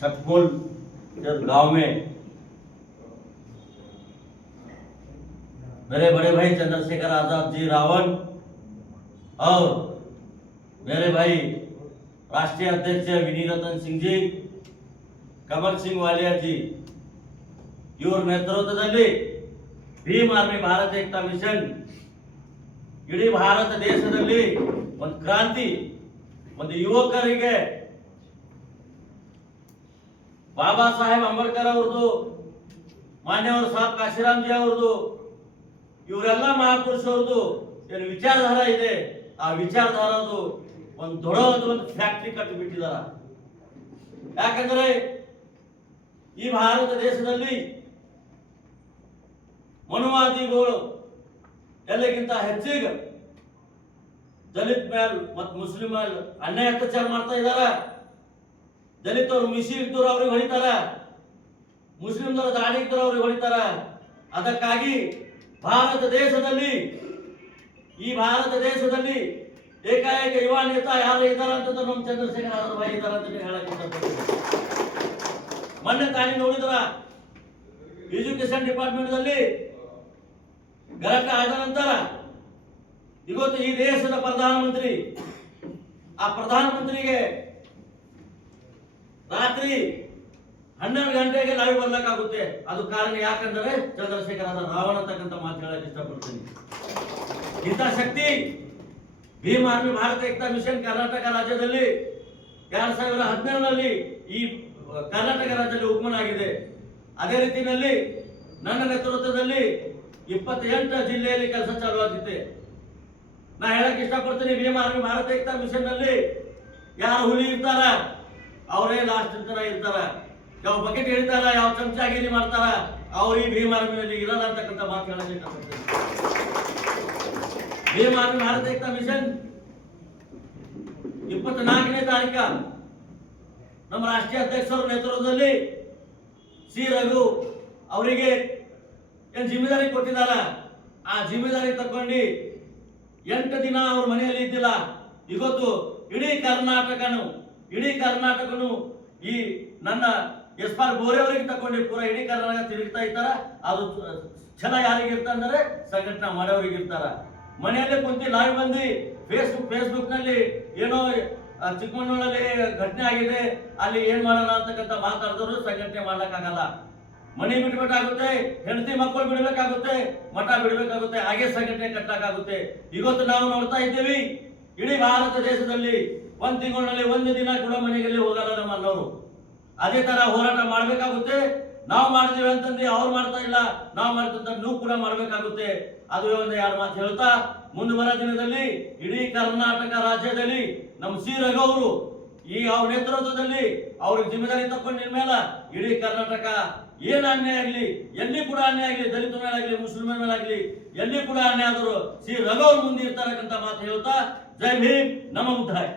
छटकोल गांव में मेरे बड़े भाई चंद्रशेखर आजाद जी रावण और मेरे भाई राष्ट्रीय अध्यक्ष विनीरतन सिंह जी, कमल सिंह वालिया जी ಇವರ ನೇತೃತ್ವದಲ್ಲಿ ಭೀಮ್ ಆರ್ಮಿ ಭಾರತ ಏಕತಾ ಮಿಷನ್ ಇಡೀ ಭಾರತ ದೇಶದಲ್ಲಿ ಒಂದು ಕ್ರಾಂತಿ, ಒಂದು ಯುವಕರಿಗೆ ಬಾಬಾ ಸಾಹೇಬ್ ಅಂಬೇಡ್ಕರ್ ಅವರದು, ಮಾನ್ಯವರು ಸಾಹೇಬ್ ಕಾಶಿರಾಮ್ ಜಿ ಅವರದು, ಇವರೆಲ್ಲ ಮಹಾಪುರುಷರದು ಏನು ವಿಚಾರಧಾರ ಇದೆ, ಆ ವಿಚಾರಧಾರದು ಒಂದು ದೊಡ್ಡದಾದ ಒಂದು ಫ್ಯಾಕ್ಟರಿ ಕಟ್ಟಿಬಿಟ್ಟಿದ್ದಾರೆ. ಯಾಕಂದ್ರೆ ಈ ಭಾರತ ದೇಶದಲ್ಲಿ ಮನುವಾದಿಗಳು ಎಲ್ಲಕ್ಕಿಂತ ಹೆಚ್ಚಿಗೆ ದಲಿತ ಮೇಲ್ ಮತ್ತು ಮುಸ್ಲಿಂ ಮೇಲ್ ಅನ್ಯಾಯ ಅತ್ಯಾಚಾರ ಮಾಡ್ತಾ ಇದಾರ. ದಲಿತರು ಮಿಸಿ ಇದ್ದವ್ರು ಅವ್ರಿಗೆ ಹೊಡಿತಾರ, ಮುಸ್ಲಿಂದವರು ದಾಳಿ ಇದ್ದವ್ರು ಅವ್ರಿಗೆ ಹೊಡಿತಾರ. ಅದಕ್ಕಾಗಿ ಈ ಭಾರತ ದೇಶದಲ್ಲಿ ಏಕಾಏಕ ಯುವ ನೇತ ಯಾರು ಇದ್ದಾರ ಅಂತ ನಮ್ಮ ಚಂದ್ರಶೇಖರ್ ಆಜಾದ್ ಭಾಯಿ ಇದ್ದಾರ ಅಂತ ಹೇಳಕ್ ಇಷ್ಟಪಡ್ತೀನಿ. ಮೊನ್ನೆ ತಾನೇ ನೋಡಿದ್ರ ಎಜುಕೇಶನ್ ಡಿಪಾರ್ಟ್ಮೆಂಟ್ ದಲ್ಲಿ ಗಲಾಟೆ ಆದ ನಂತರ ಇವತ್ತು ಈ ದೇಶದ ಪ್ರಧಾನಮಂತ್ರಿಗೆ ರಾತ್ರಿ 12 ಗಂಟೆಗೆ ಲೈವ್ ಬರ್ಲಿಕ್ಕಾಗುತ್ತೆ. ಅದು ಕಾರಣ ಯಾಕಂದ್ರೆ ಚಂದ್ರಶೇಖರ್ ಆಜಾದ್ ರಾವಣ ಅಂತಕ್ಕಂಥ ಮಾತು ಹೇಳಕ್ ಇಷ್ಟಪಡ್ತೀನಿ. ಇಂಥ ಶಕ್ತಿ ಭೀಮ್ ಆರ್ಮಿ ಭಾರತ ಏಕತಾ ಮಿಷನ್ ಕರ್ನಾಟಕ ರಾಜ್ಯದಲ್ಲಿ 2017ರಲ್ಲಿ ಈ ಕರ್ನಾಟಕ ರಾಜ್ಯದಲ್ಲಿ ಉಗಮನ ಆಗಿದೆ. ಅದೇ ರೀತಿಯಲ್ಲಿ ನನ್ನ ನೇತೃತ್ವದಲ್ಲಿ 28 ಜಿಲ್ಲೆಯಲ್ಲಿ ಕೆಲಸ ಚಾಲುವಾಗಿದೆ. ನಾ ಹೇಳಕ್ ಇಷ್ಟಪಡ್ತೀನಿ, ಭೀಮ್ ಆರ್ಮಿ ಭಾರತ ಏಕತಾ ಮಿಷನ್ ನಲ್ಲಿ ಯಾರು ಹುಲಿ ಇರ್ತಾರ ಅವರೇ ಲಾಸ್ಟ್ ತನ ಇರ್ತಾರ. ಯಾವ ಬಕೆಟ್ ಹಿಡಿತಾರ, ಯಾವ ಚಮಚಾಗಿರಿ ಮಾಡ್ತಾರ, ಅವ್ರು ಈ ಭೀಮ್ ಆರ್ಮಿನಲ್ಲಿ ಇರಲ್ಲ ಅಂತಕ್ಕಂಥ ಮಾತು ಹೇಳಕ್ ಇಷ್ಟಪಡ್ತೀನಿ. ಭೀಮ್ ಆರ್ಮಿ ಭಾರತ ಏಕತಾ ಮಿಷನ್ 24ನೇ ತಾರೀಕ ನಮ್ಮ ರಾಷ್ಟ್ರೀಯ ಅಧ್ಯಕ್ಷರ ನೇತೃತ್ವದಲ್ಲಿ ಸಿ ರಘು ಅವರಿಗೆ ಏನು ಜಿಮ್ಮೆದಾರಿ ಕೊಟ್ಟಿದಾರ, ಆ ಜಿಮ್ಮೆದಾರಿ ತಕೊಂಡು 8 ದಿನ ಅವ್ರ ಮನೆಯಲ್ಲಿ ಇದ್ದಿಲ್ಲ. ಇವತ್ತು ಇಡೀ ಕರ್ನಾಟಕನು ಈ ನನ್ನ ಎಸ್.ಆರ್. ಬೋರೆ ಅವರಿಗೆ ತಕೊಂಡು ಪೂರ ಇಡೀ ಕರ್ನಾಟಕ ತಿರುಗ್ತಾ ಇರ್ತಾರ. ಅದು ಛಲ ಯಾರಿಗೆ ಇರ್ತ ಅಂದ್ರೆ ಸಂಘಟನೆ ಮಾಡೋರಿಗೆ ಇರ್ತಾರ. ಮನೆಯಲ್ಲೇ ಕುಂತಿ ಲೈವ್ ಬಂದು ಫೇಸ್ಬುಕ್ ನಲ್ಲಿ ಏನೋ ಚಿಕ್ಕಮಗಳೂರಲ್ಲಿ ಘಟನೆ ಆಗಿದೆ, ಅಲ್ಲಿ ಏನ್ ಮಾಡೋಣ ಅಂತಕ್ಕಂಥ ಮಾತಾಡಿದ್ರು ಸಂಘಟನೆ ಮಾಡ್ಲಿಕ್ಕಾಗಲ್ಲ. ಮನೆ ಬಿಡ್ಬೇಕಾಗುತ್ತೆ, ಹೆಂಡತಿ ಮಕ್ಕಳು ಬಿಡ್ಬೇಕಾಗುತ್ತೆ, ಮಠ ಬಿಡ್ಬೇಕಾಗುತ್ತೆ, ಹಾಗೆ ಸಂಘಟನೆ ಕಟ್ಟಕ್ಕಾಗುತ್ತೆ. ಇವತ್ತು ನಾವು ನೋಡ್ತಾ ಇದ್ದೀವಿ, ಇಡೀ ಭಾರತ ದೇಶದಲ್ಲಿ 1 ತಿಂಗಳಿನಲ್ಲಿ 1 ದಿನ ಕೂಡ ಮನೆಯಲ್ಲಿ ಹೋಗಲ್ಲ ನಮ್ಮ ಅಣ್ಣವರು. ಅದೇ ತರ ಹೋರಾಟ ಮಾಡ್ಬೇಕಾಗುತ್ತೆ. ನಾವು ಮಾಡಿದೀವಿ ಅಂತಂದ್ರೆ ಅವ್ರು ಮಾಡ್ತಾ ಇಲ್ಲ, ನಾವು ಮಾಡ್ತಂತ ನೀವು ಕೂಡ ಮಾಡ್ಬೇಕಾಗುತ್ತೆ. ಅದು ಒಂದು 2 ಮಾತು ಹೇಳ್ತಾ ಮುಂದೆ ಬರೋ ದಿನದಲ್ಲಿ ಇಡೀ ಕರ್ನಾಟಕ ರಾಜ್ಯದಲ್ಲಿ ನಮ್ಮ ಸಿ ರಘು ಅವರು ಅವ್ರ ನೇತೃತ್ವದಲ್ಲಿ ಅವ್ರಿಗೆ ಜಿಮ್ಮೆದಾರಿ ತಗೊಂಡಿನ ಮೇಲೆ ಇಡೀ ಕರ್ನಾಟಕ ಏನ್ ಅನ್ಯಾಯ ಆಗ್ಲಿ, ಎಲ್ಲಿ ಕೂಡ ಅನ್ಯಾಯ ಆಗ್ಲಿ, ದಲಿತರ ಮೇಲಾಗ್ಲಿ, ಮುಸ್ಲಿಮರ ಮೇಲಾಗ್ಲಿ, ಎಲ್ಲಿ ಕೂಡ ಅನ್ಯಾಯ ಆದರೂ ಸಿ ರಘು ಅವ್ರು ಮುಂದೆ ಇರ್ತಾರಕ್ಕಂತ ಮಾತು ಹೇಳ್ತಾ ಜೈ ಭೀಮ್, ನಮ ಬುದ್ಧಾಯ.